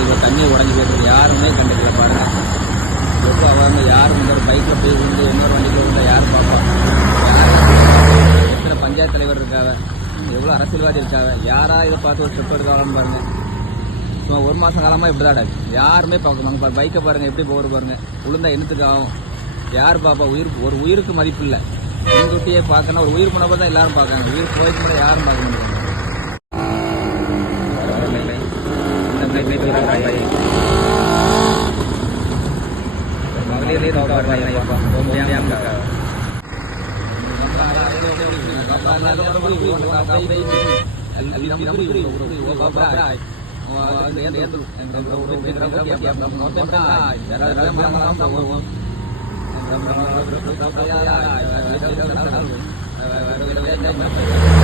இவ்வளோ தண்ணி உடஞ்சி போயிருக்கு, யாருமே கண்டுக்கல பாருங்க. எப்போ அவங்க யாரும் இந்த ஒரு பைக்கில் போய் வந்து இன்னொரு வண்டியில் இருந்தால் யாரும் பார்ப்பா? எத்தனை பஞ்சாயத்து தலைவர் இருக்காங்க, எவ்வளோ அரசியல்வாதி இருக்காங்க, யாரா இதை பார்த்து ஒரு ஸ்டெப் எடுக்காங்கன்னு பாருங்க. சும்மா ஒரு மாதம் காலமாக இப்படி தான் யாருமே பார்க்கணும். பைக்கை பாருங்க எப்படி போகிற பாருங்க, விழுந்தா என்னத்துக்கு ஆகும்? யார் பாப்பா? ஒரு உயிருக்கு மதிப்பு இல்லை. முன்கூட்டியே பார்க்கணும், ஒரு உயிர் போனப்போ தான் எல்லாரும் பார்க்காங்க. உயிர் போயிட்டு கூட யாரும் பார்க்க முடியும். Yang